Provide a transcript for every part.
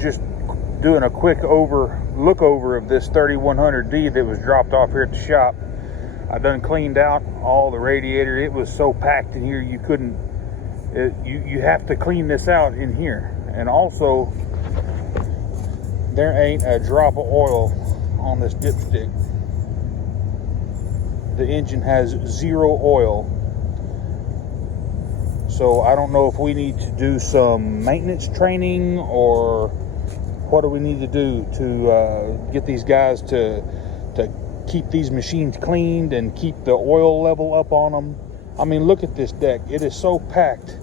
just doing a quick look over of this 3100D that was dropped off here at the shop. I done cleaned out all the radiator. It was so packed in here you couldn't. You have to clean this out in here. And also, there ain't a drop of oil on this dipstick. The engine has 0 oil. So I don't know if we need to do some maintenance training, or what do we need to do to get these guys to keep these machines cleaned and keep the oil level up on them. I mean, look at this deck. It is so packed.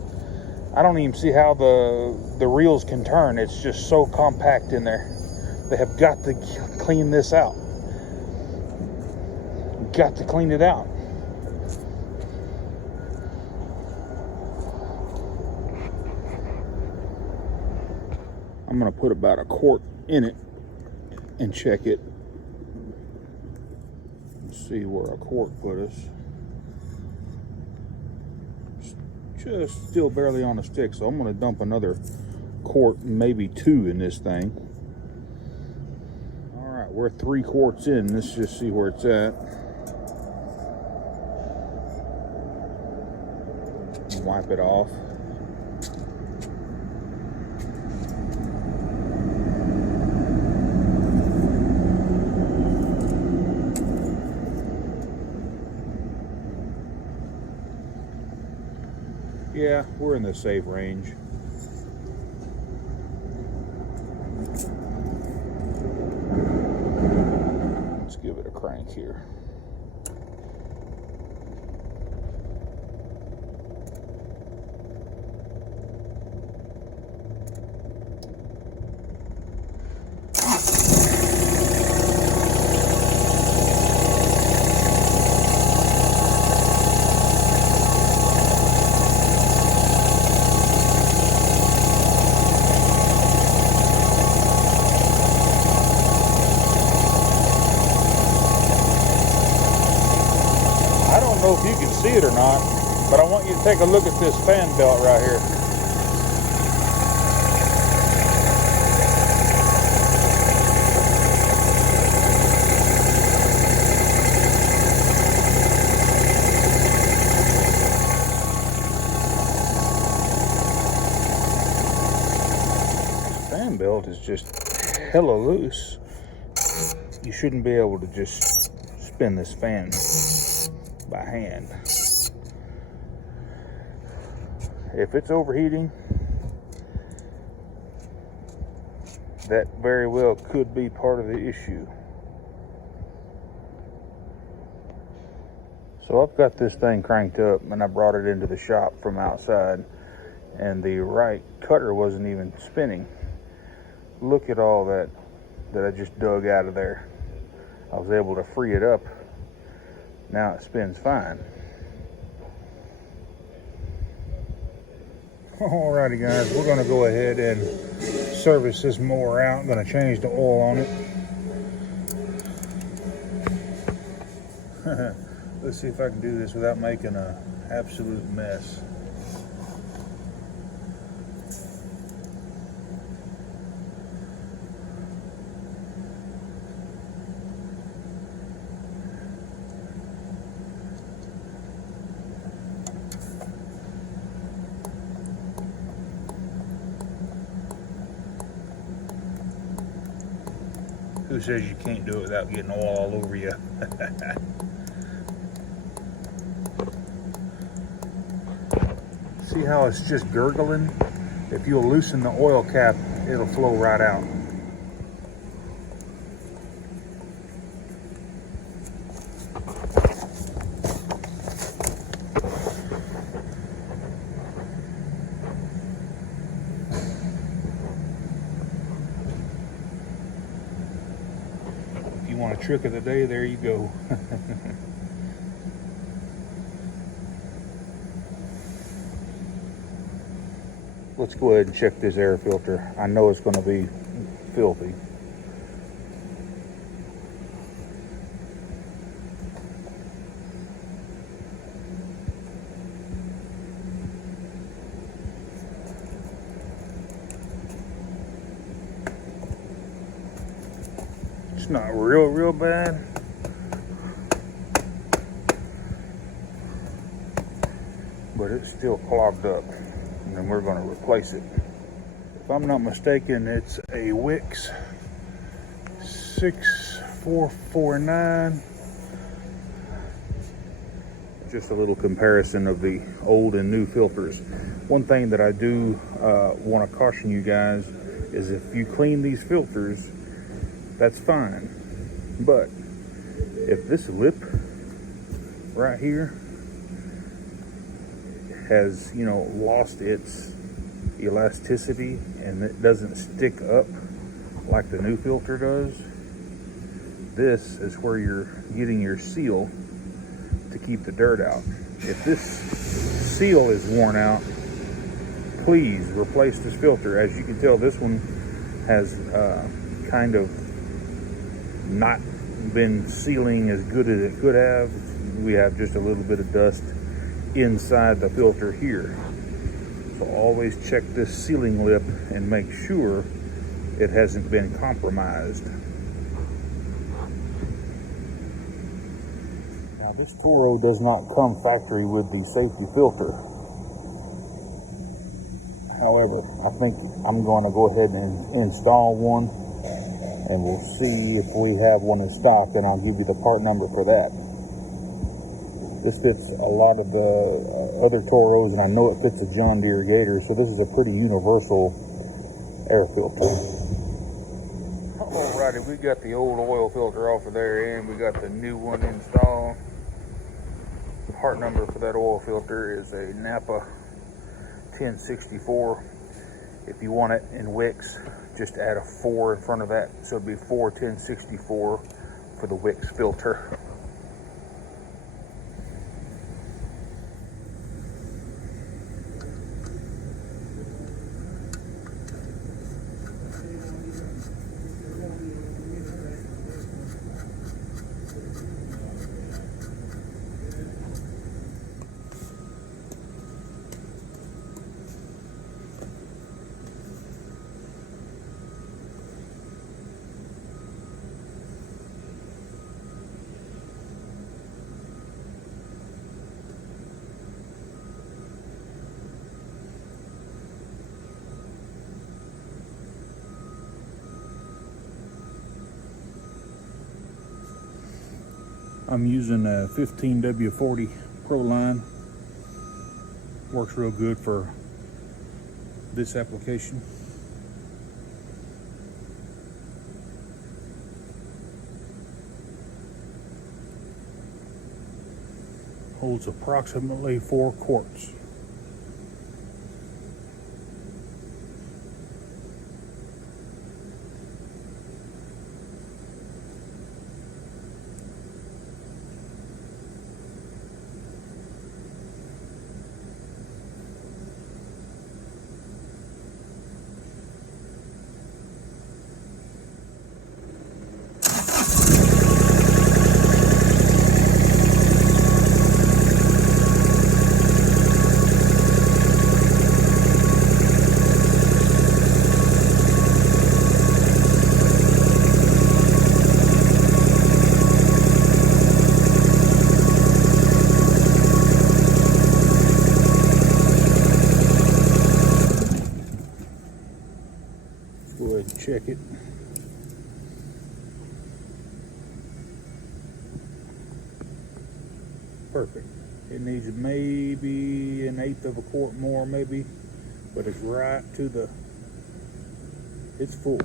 I don't even see how the reels can turn. It's just so compact in there. They have got to clean this out. Got to clean it out. I'm going to put about a quart in it and check it. Let's see where a quart put us. Just still barely on the stick, so I'm going to dump another quart, maybe 2 in this thing. All right, we're 3 quarts in. Let's just see where it's at. Wipe it off. Yeah, we're in the safe range. Let's give it a crank here. I don't know if you can see it or not, but I want you to take a look at this fan belt right here. The fan belt is just hella loose. You shouldn't be able to just spin this fan by hand. If it's overheating, that very well could be part of the issue. So I've got this thing cranked up and I brought it into the shop from outside, and the right cutter wasn't even spinning. Look at all that I just dug out of there. I was able to free it up. Now it spins fine. Alrighty guys, we're going to go ahead and service this mower out. I'm going to change the oil on it. Let's see if I can do this without making an absolute mess. Who says you can't do it without getting oil all over you? See how it's just gurgling? If you'll loosen the oil cap, it'll flow right out. If you want a trick of the day, there you go. Let's go ahead and check this air filter. I know it's going to be filthy. It's not real bad. But it's still clogged up, and then we're going to replace it. If I'm not mistaken, it's a Wix 6449. Just a little comparison of the old and new filters. One thing that I do want to caution you guys is if you clean these filters, that's fine. But if this lip right here has, you know, lost its elasticity and it doesn't stick up like the new filter does, this is where you're getting your seal to keep the dirt out. If this seal is worn out, please replace this filter. As you can tell, this one has kind of not been sealing as good as it could have. We have just a little bit of dust inside the filter here. So always check this sealing lip and make sure it hasn't been compromised. Now this Toro does not come factory with the safety filter. However, I think I'm going to go ahead and install one, and we'll see if we have one in stock, and I'll give you the part number for that. This fits a lot of the other Toros, and I know it fits a John Deere Gator, so this is a pretty universal air filter. Alrighty, we got the old oil filter off of there, and we got the new one installed. The part number for that oil filter is a Napa 1064. If you want it in Wix, just add a 4 in front of that, so it'd be 41064 for the Wix filter. I'm using a 15W40 Pro line. Works real good for this application. Holds approximately 4 quarts. Go ahead and check it. Perfect. It needs maybe 1/8 of a quart more, maybe, but it's right to the, it's full,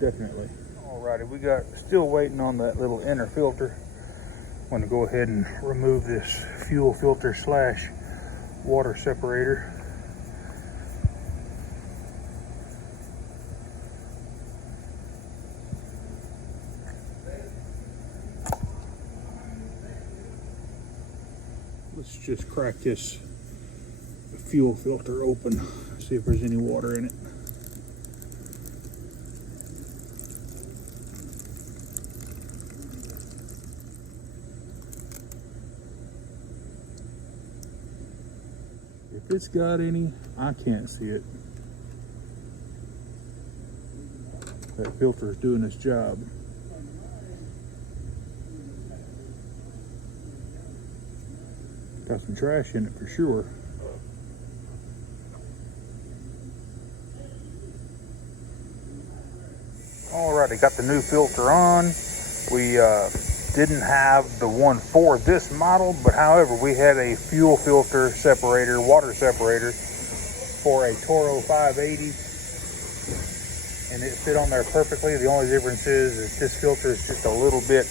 definitely. Alrighty, we got, still waiting on that little inner filter. I'm going to go ahead and remove this fuel filter slash water separator. Let's just crack this fuel filter open, see if there's any water in it. If it's got any, I can't see it. That filter is doing its job. Got some trash in it for sure. Alrighty, got the new filter on. We didn't have the one for this model, but however, we had a fuel filter separator, water separator for a Toro 580, and it fit on there perfectly. The only difference is this filter is just a little bit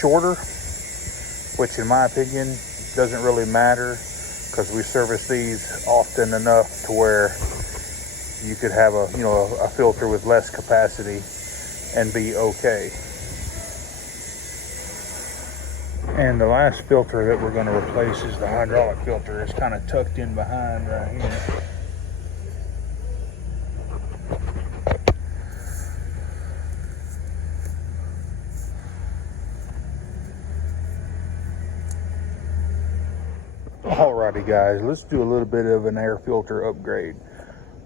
shorter, which in my opinion doesn't really matter because we service these often enough to where you could have a filter with less capacity and be okay. And the last filter that we're going to replace is the hydraulic filter. It's kind of tucked in behind right here. Alrighty guys, let's do a little bit of an air filter upgrade.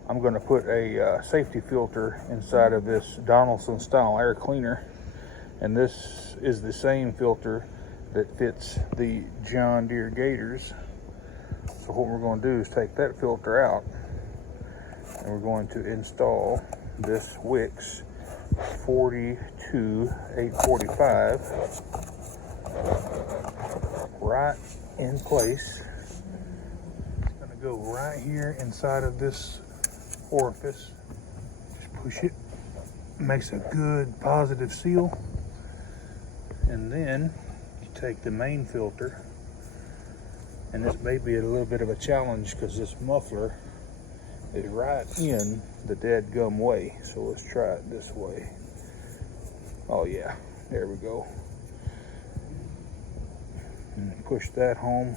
I'm going to put a safety filter inside of this Donaldson style air cleaner, and this is the same filter that fits the John Deere Gators. So what we're going to do is take that filter out, and we're going to install this Wix 42845 right in place. It's going to go right here inside of this orifice. Just push it, makes a good positive seal, and then you take the main filter, and this may be a little bit of a challenge because this muffler is right in the dadgum way. So let's try it this way. Oh yeah, there we go. And push that home,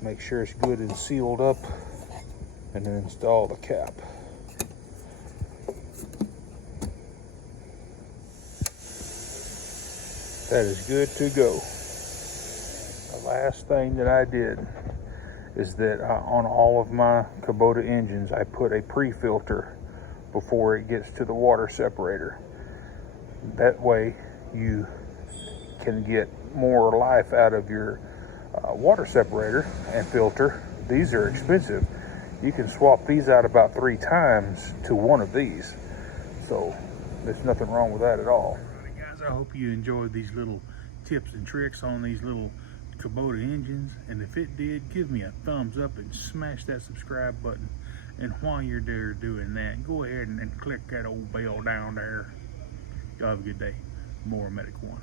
make sure it's good and sealed up, and then install the cap. That is good to go. The last thing that I did is that on all of my Kubota engines, I put a pre-filter before it gets to the water separator. That way you can get more life out of your water separator and filter. These are expensive. You can swap these out about 3 times to one of these. So there's nothing wrong with that at all. Alright guys, I hope you enjoyed these little tips and tricks on these little Kubota engines. And if it did, give me a thumbs up and smash that subscribe button. And while you're there doing that, go ahead and click that old bell down there. Y'all have a good day. More Medic One.